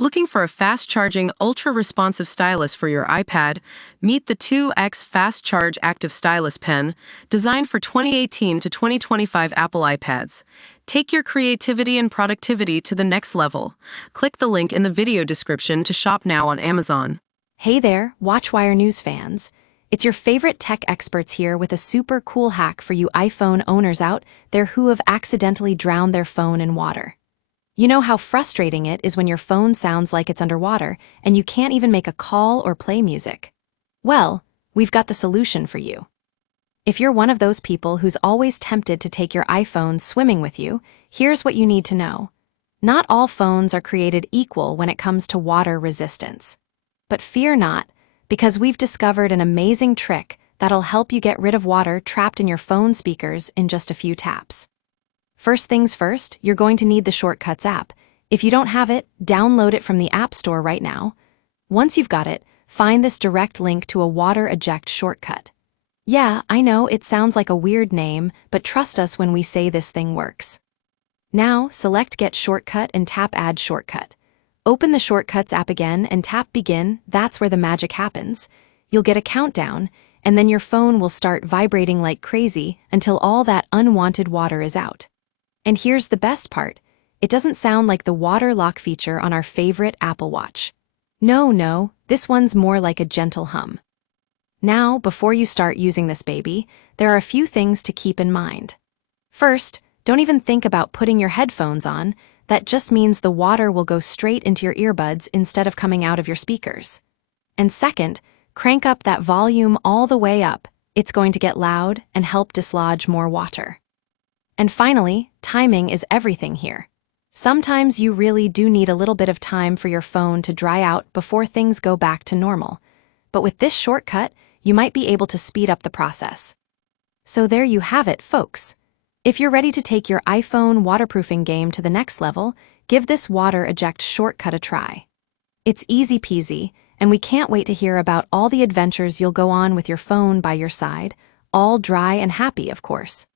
Looking for a fast-charging, ultra-responsive stylus for your iPad? Meet the 2X Fast Charge Active Stylus Pen, designed for 2018 to 2025 Apple iPads. Take your creativity and productivity to the next level. Click the link in the video description to shop now on Amazon. Hey there, WatchWire News fans. It's your favorite tech experts here with a super cool hack for you iPhone owners out there who have accidentally drowned their phone in water. You know how frustrating it is when your phone sounds like it's underwater and you can't even make a call or play music? Well, we've got the solution for you. If you're one of those people who's always tempted to take your iPhone swimming with you, here's what you need to know. Not all phones are created equal when it comes to water resistance. But fear not, because we've discovered an amazing trick that'll help you get rid of water trapped in your phone speakers in just a few taps. First things first, you're going to need the Shortcuts app. If you don't have it, download it from the App Store right now. Once you've got it, find this direct link to a Water Eject Shortcut. Yeah, I know it sounds like a weird name, but trust us when we say this thing works. Now, select Get Shortcut and tap Add Shortcut. Open the Shortcuts app again and tap Begin. That's where the magic happens. You'll get a countdown, and then your phone will start vibrating like crazy until all that unwanted water is out. And here's the best part. It doesn't sound like the water lock feature on our favorite Apple Watch. No, this one's more like a gentle hum. Now, before you start using this baby, there are a few things to keep in mind. First, don't even think about putting your headphones on. That just means the water will go straight into your earbuds instead of coming out of your speakers. And second, crank up that volume all the way up. It's going to get loud and help dislodge more water. And finally, timing is everything here. Sometimes you really do need a little bit of time for your phone to dry out before things go back to normal. But with this shortcut, you might be able to speed up the process. So there you have it, folks. If you're ready to take your iPhone waterproofing game to the next level, give this Water Eject Shortcut a try. It's easy peasy, and we can't wait to hear about all the adventures you'll go on with your phone by your side, all dry and happy, of course.